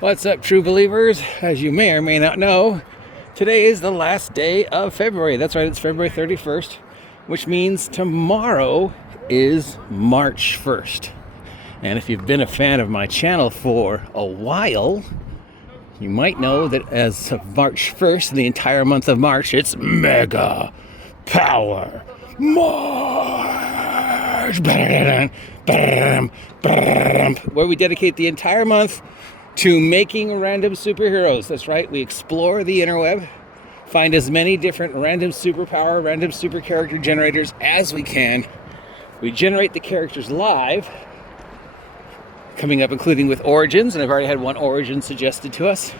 What's up, true believers? As you may or may not know, today is the last day of February. That's right, it's February 31st, which means tomorrow is March 1st. And if you've been a fan of my channel for a while, you might know that as of March 1st, the entire month of March, it's Megapower March, where we dedicate the entire month to making random superheroes. That's right, we explore the interweb, find as many different random superpower, random super character generators as we can. We generate the characters live, coming up including with origins, and I've already had one origin suggested to us.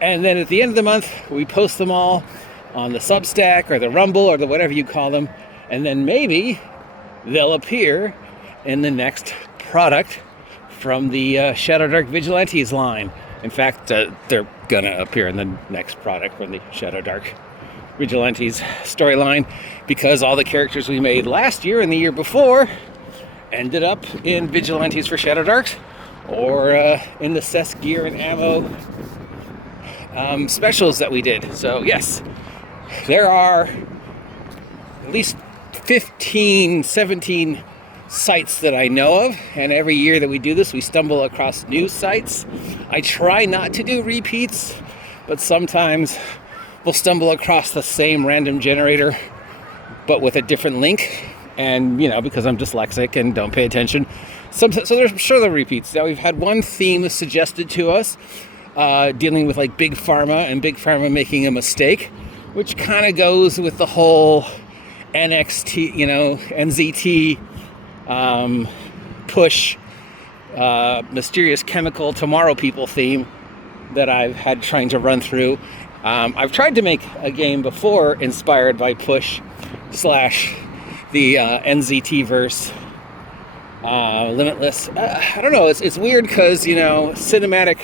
And then at the end of the month, we post them all on the Substack or the Rumble or the whatever you call them, and then maybe they'll appear in the next product from the Shadowdark Vigilantes line. In fact, they're gonna appear in the next product from the Shadowdark Vigilantes storyline, because all the characters we made last year and the year before ended up in Vigilantes for Shadowdark or in the Seths Gear and Ammo specials that we did. So yes, there are at least 15, 17 sites that I know of, and every year that we do this, we stumble across new sites. I try not to do repeats, but sometimes we'll stumble across the same random generator, but with a different link. And, you know, because I'm dyslexic and don't pay attention, so there's sure the repeats. Now, we've had one theme suggested to us, dealing with like Big Pharma and Big Pharma making a mistake, which kind of goes with the whole NXT, NZT push, mysterious chemical tomorrow people theme that I've had trying to run through. I've tried to make a game before inspired by push / the NZT verse, Limitless. I don't know, it's weird because, cinematic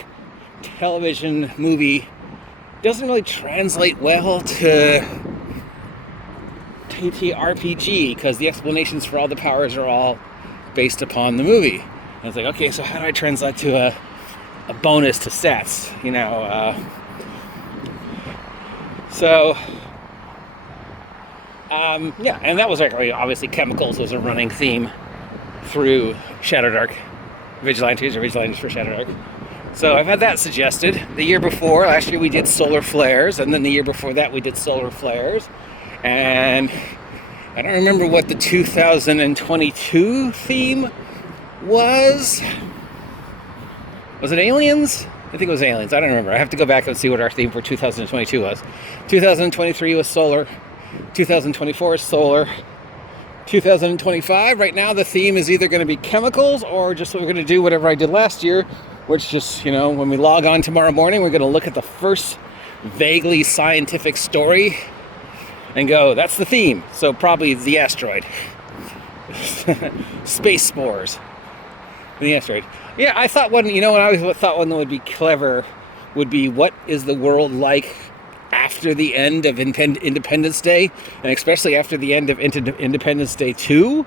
television movie doesn't really translate well to ttrpg, because the explanations for all the powers are all based upon the movie. And it's like, okay, so how do I translate to a bonus to stats, yeah, and that was actually, obviously, chemicals was a running theme through Shadowdark Vigilantes, or Vigilantes for Shadowdark. So I've had that suggested. The year before, last year we did solar flares, and then the year before that we did solar flares. And I don't remember what the 2022 theme was. Was it aliens? I think it was aliens. I don't remember. I have to go back and see what our theme for 2022 was. 2023 was solar. 2024 is solar. 2025, right now the theme is either going to be chemicals or just what we're going to do whatever I did last year, which just, when we log on tomorrow morning, we're going to look at the first vaguely scientific story and go, that's the theme. So probably the asteroid. Space spores. The asteroid. Yeah, I thought one, I always thought one that would be clever would be, what is the world like after the end of Independence Day, and especially after the end of Independence Day 2,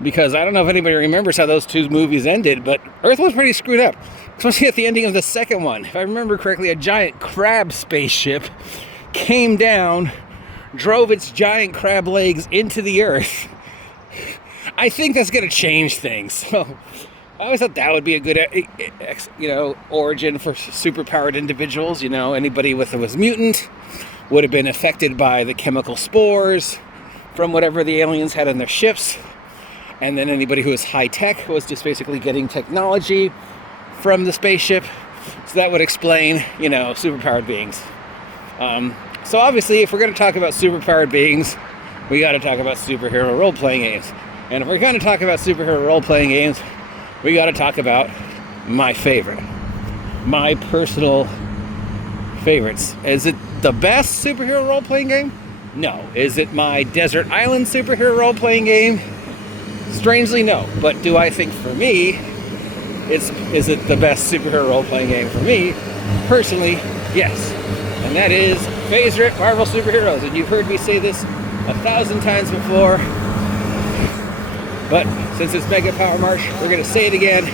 because I don't know if anybody remembers how those two movies ended, but Earth was pretty screwed up, especially at the ending of the second one. If I remember correctly, a giant crab spaceship came down, drove its giant crab legs into the Earth. I think that's going to change things. So I always thought that would be a good, origin for superpowered individuals. Anybody who was mutant would have been affected by the chemical spores from whatever the aliens had in their ships. And then anybody who was high-tech was just basically getting technology from the spaceship. So that would explain, superpowered beings. So obviously, if we're going to talk about superpowered beings, we got to talk about superhero role-playing games. And if we're going to talk about superhero role-playing games, we got to talk about my favorite. My personal favorites. Is it the best superhero role-playing game? No. Is it my Desert Island superhero role-playing game? Strangely, no. But do I think for me, is it the best superhero role-playing game for me? Personally, yes. And that is FASERIP Marvel Superheroes. And you've heard me say this 1,000 times before. But since it's Megapower March, we're going to say it again.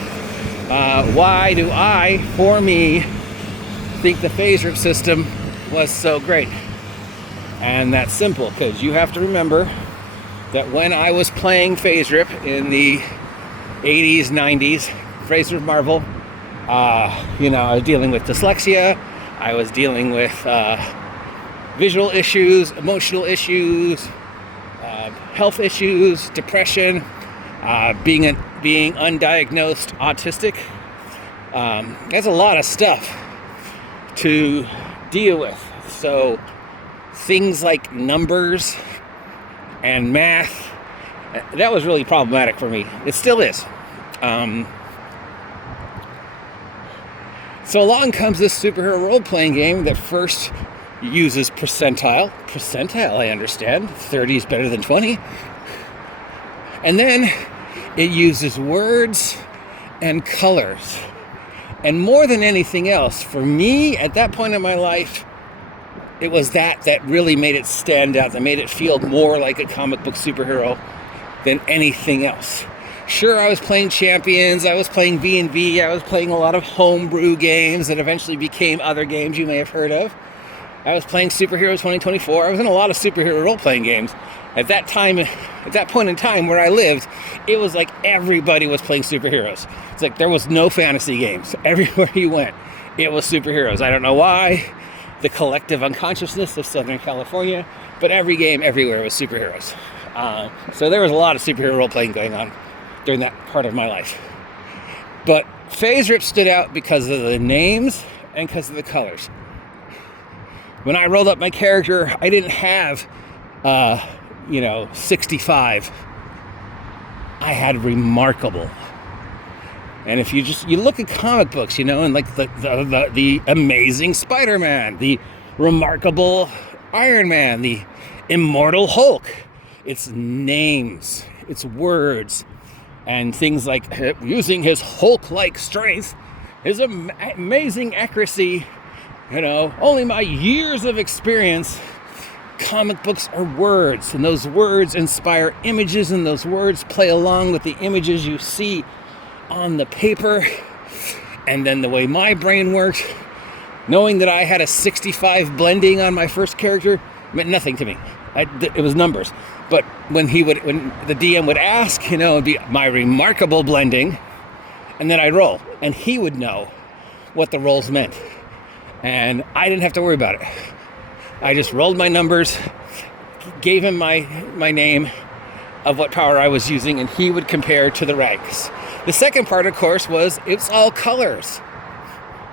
Why do I, for me, think the FASERIP system was so great? And that's simple, because you have to remember that when I was playing FASERIP in the 80s, 90s, FASERIP Marvel, I was dealing with dyslexia, I was dealing with visual issues, emotional issues, health issues, depression, being undiagnosed autistic. That's a lot of stuff to deal with. So things like numbers and math, that was really problematic for me. It still is. So along comes this superhero role-playing game that first uses percentile. Percentile, I understand. 30 is better than 20. And then it uses words and colors. And more than anything else, for me, at that point in my life, it was that really made it stand out, that made it feel more like a comic book superhero than anything else. Sure, I was playing Champions, I was playing V&V, I was playing a lot of homebrew games that eventually became other games you may have heard of. I was playing Superheroes 2024, I was in a lot of superhero role-playing games. At that point in time where I lived, it was like everybody was playing superheroes. It's like there was no fantasy games. Everywhere you went, it was superheroes. I don't know why, the collective unconsciousness of Southern California, but every game everywhere was superheroes. So there was a lot of superhero role-playing going on during that part of my life. But FASERIP stood out because of the names and because of the colors. When I rolled up my character, I didn't have 65. I had remarkable. And if you look at comic books, and like the amazing Spider-Man, the remarkable Iron Man, the immortal Hulk, it's names, it's words, and things like using his Hulk-like strength, his amazing accuracy, only my years of experience. Comic books are words, and those words inspire images, and those words play along with the images you see on the paper. And then the way my brain worked, knowing that I had a 65 blending on my first character meant nothing to me. It was numbers. But when the DM would ask, it'd be my remarkable blending, and then I'd roll, and he would know what the rolls meant. And I didn't have to worry about it. I just rolled my numbers, gave him my name of what power I was using, and he would compare to the ranks. The second part, of course, was it's all colors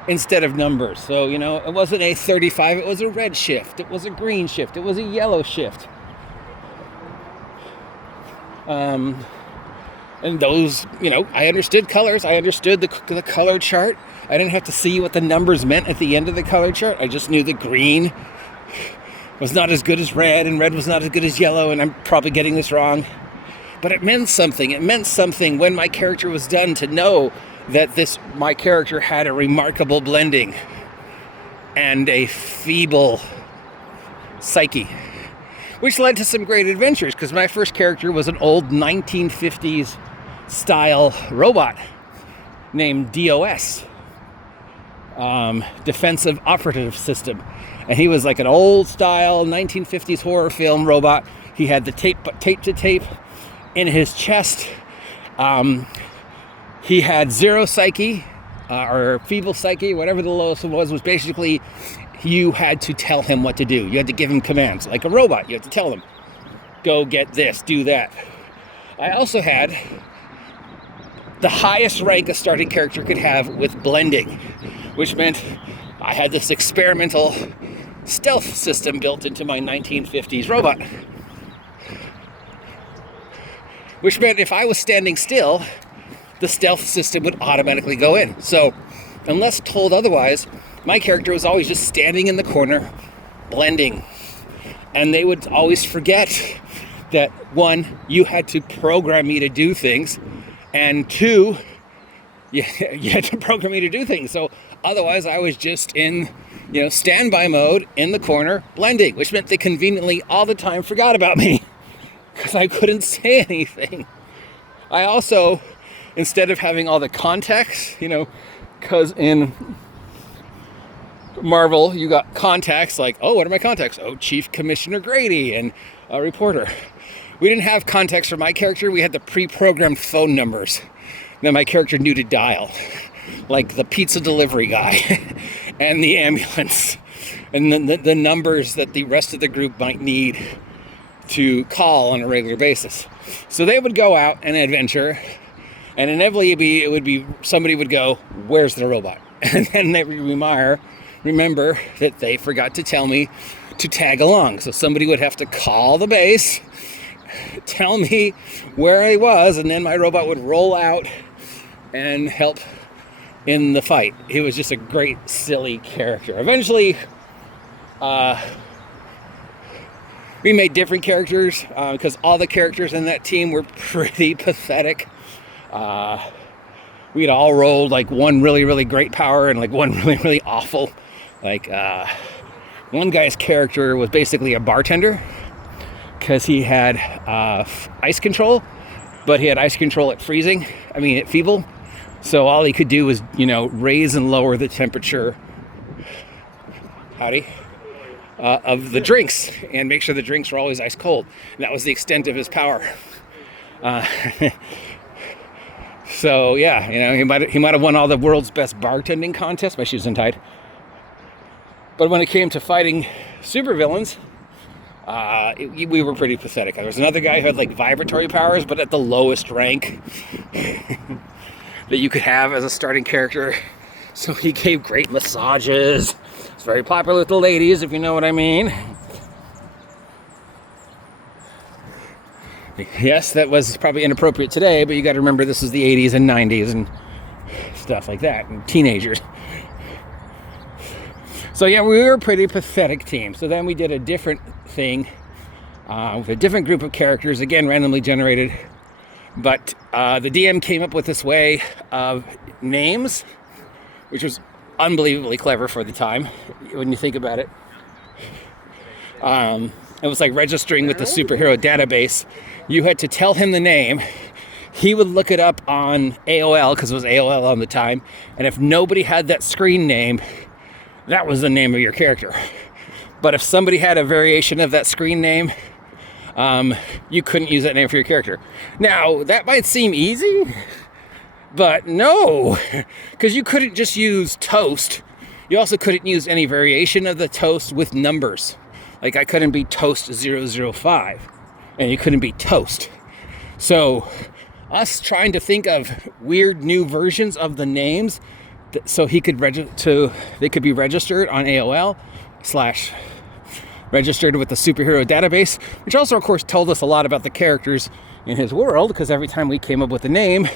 instead of numbers. So, it wasn't a 35, it was a red shift, it was a green shift, it was a yellow shift. And those, I understood colors, I understood the color chart. I didn't have to see what the numbers meant at the end of the color chart. I just knew that green was not as good as red, and red was not as good as yellow, and I'm probably getting this wrong. But it meant something. It meant something when my character was done to know that my character had a remarkable blending and a feeble psyche, which led to some great adventures, because my first character was an old 1950s style robot named DOS, Defensive Operative System. And he was like an old style 1950s horror film robot. He had the tape to tape in his chest. He had zero psyche, or feeble psyche, whatever the lowest one was basically you had to tell him what to do. You had to give him commands. Like a robot, you had to tell him, go get this, do that. I also had the highest rank a starting character could have with blending, which meant I had this experimental stealth system built into my 1950s robot. Which meant if I was standing still, the stealth system would automatically go in. So, unless told otherwise, my character was always just standing in the corner, blending. And they would always forget that, one, you had to program me to do things, and two, you had to program me to do things. So otherwise I was just in, standby mode in the corner, blending, which meant they conveniently all the time forgot about me because I couldn't say anything. I also instead of having all the contacts, you know, because in Marvel, you got contacts like, oh, what are my contacts? Oh, Chief Commissioner Grady and a reporter. We didn't have contacts for my character. We had the pre-programmed phone numbers that my character knew to dial, like the pizza delivery guy and the ambulance, and the numbers that the rest of the group might need to call on a regular basis. So they would go out and adventure, and inevitably it would be somebody would go, where's the robot? And then they would remember that they forgot to tell me to tag along. So somebody would have to call the base, tell me where I was, and then my robot would roll out and help in the fight. He was just a great, silly character. Eventually, we made different characters because all the characters in that team were pretty pathetic. We'd all rolled like one really, really great power and like one really, really awful. Like one guy's character was basically a bartender because he had ice control, but he had ice control at feeble. So all he could do was, you know, raise and lower the temperature of the drinks and make sure the drinks were always ice cold. And that was the extent of his power. So yeah, you know, he might have won all the world's best bartending contests. My shoes untied. But when it came to fighting supervillains, we were pretty pathetic. There was another guy who had like vibratory powers, but at the lowest rank that you could have as a starting character. So he gave great massages. It's very popular with the ladies, if you know what I mean. Yes, that was probably inappropriate today, but you got to remember this is the 80s and 90s and stuff like that, and teenagers. So yeah, we were a pretty pathetic team. So then we did a different thing with a different group of characters, again, randomly generated. But the DM came up with this way of names, which was unbelievably clever for the time, when you think about it. It was like registering with the superhero database. You had to tell him the name. He would look it up on AOL, because it was AOL on the time. And if nobody had that screen name, that was the name of your character. But if somebody had a variation of that screen name, you couldn't use that name for your character. Now, that might seem easy, but no, because you couldn't just use Toast. You also couldn't use any variation of the Toast with numbers. Like I couldn't be Toast 005, and you couldn't be Toast. So us trying to think of weird new versions of the names so they could be registered on AOL / registered with the superhero database, which also of course told us a lot about the characters in his world, because every time we came up with a name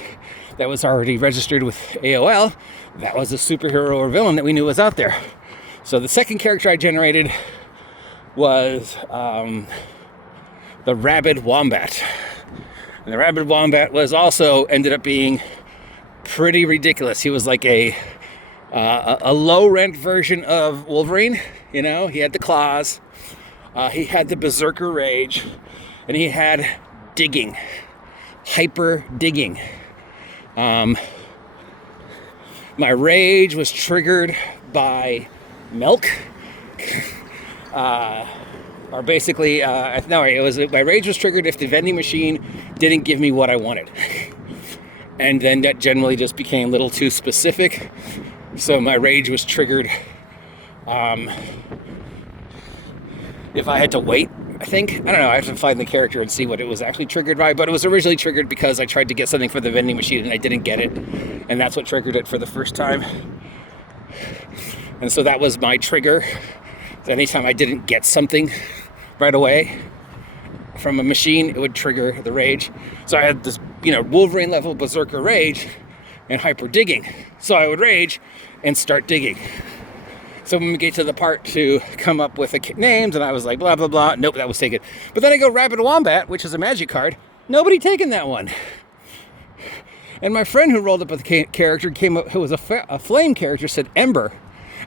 that was already registered with AOL, that was a superhero or villain that we knew was out there. So the second character I generated was the Rabid Wombat. And the Rabid Wombat was also ended up being pretty ridiculous. He was like a low-rent version of Wolverine. You know, he had the claws, he had the berserker rage, and he had digging, hyper digging. My rage was triggered by milk. Or basically, my rage was triggered if the vending machine didn't give me what I wanted. And then that generally just became a little too specific. So my rage was triggered if I had to wait, I think. I don't know, I have to find the character and see what it was actually triggered by. But it was originally triggered because I tried to get something for the vending machine and I didn't get it. And that's what triggered it for the first time. And so that was my trigger. Anytime I didn't get something right away from a machine, it would trigger the rage. So I had this, Wolverine level berserker rage and hyper digging. So I would rage and start digging. So when we get to the part to come up with the names, and I was like, blah, blah, blah. Nope, that was taken. But then I go Rabid Wombat, which is a magic card. Nobody taken that one. And my friend who rolled up with the character came up, who was a flame character, said Ember.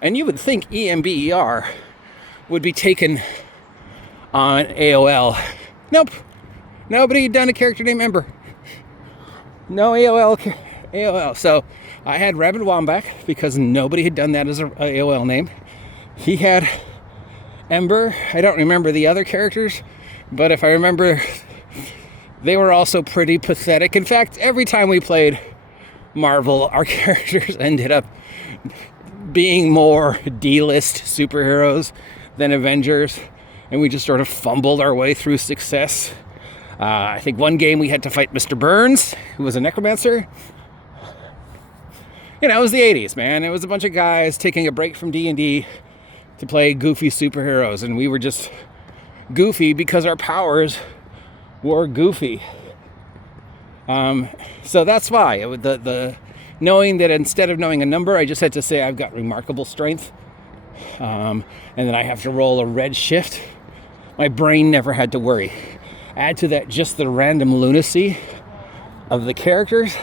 And you would think EMBER would be taken on AOL. Nope. Nobody had done a character named Ember. No AOL. AOL. So I had Rabbit Wombat because nobody had done that as an AOL name. He had Ember. I don't remember the other characters, but if I remember, they were also pretty pathetic. In fact, every time we played Marvel, our characters ended up being more D-list superheroes than Avengers, and we just sort of fumbled our way through success. I think one game we had to fight Mr. Burns, who was a necromancer. You know, it was the 80s, man. It was a bunch of guys taking a break from D&D to play goofy superheroes, and we were just goofy because our powers were goofy. So that's why the knowing that instead of knowing a number, I just had to say I've got remarkable strength, and then I have to roll a red shift. My brain never had to worry. Add to that just the random lunacy of the characters,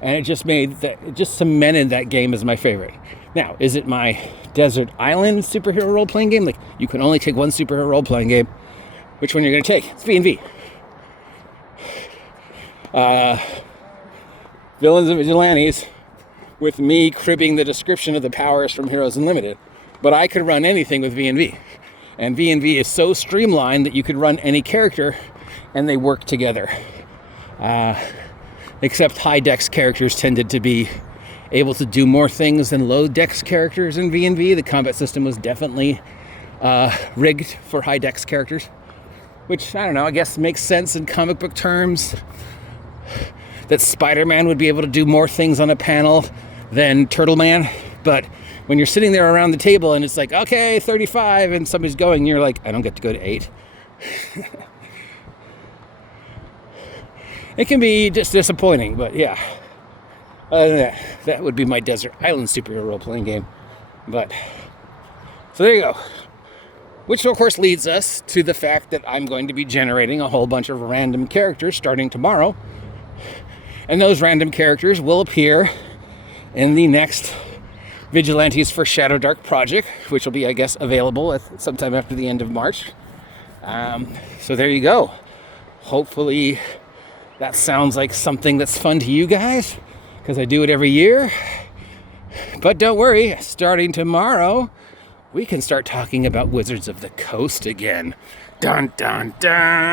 and it just cemented that game as my favorite. Now, is it my desert island superhero role-playing game? Like, you can only take one superhero role-playing game. Which one you're going to take? It's V&V. Villains and Vigilantes, with me cribbing the description of the powers from Heroes Unlimited. But I could run anything with V&V. And V&V is so streamlined that you could run any character and they work together. Except high dex characters tended to be able to do more things than low dex characters in V&V. The combat system was definitely rigged for high dex characters, which, I don't know, I guess makes sense in comic book terms. That Spider-Man would be able to do more things on a panel than Turtle Man, but when you're sitting there around the table and it's like, okay, 35, and somebody's going, you're like, I don't get to go to 8. It can be just disappointing, but yeah. That would be my Desert Island superhero role-playing game. But, so there you go. Which, of course, leads us to the fact that I'm going to be generating a whole bunch of random characters starting tomorrow. And those random characters will appear in the next Vigilantes for Shadowdark project, which will be, I guess, available sometime after the end of March. So there you go. Hopefully that sounds like something that's fun to you guys, because I do it every year. But don't worry, starting tomorrow, we can start talking about Wizards of the Coast again. Dun, dun, dun!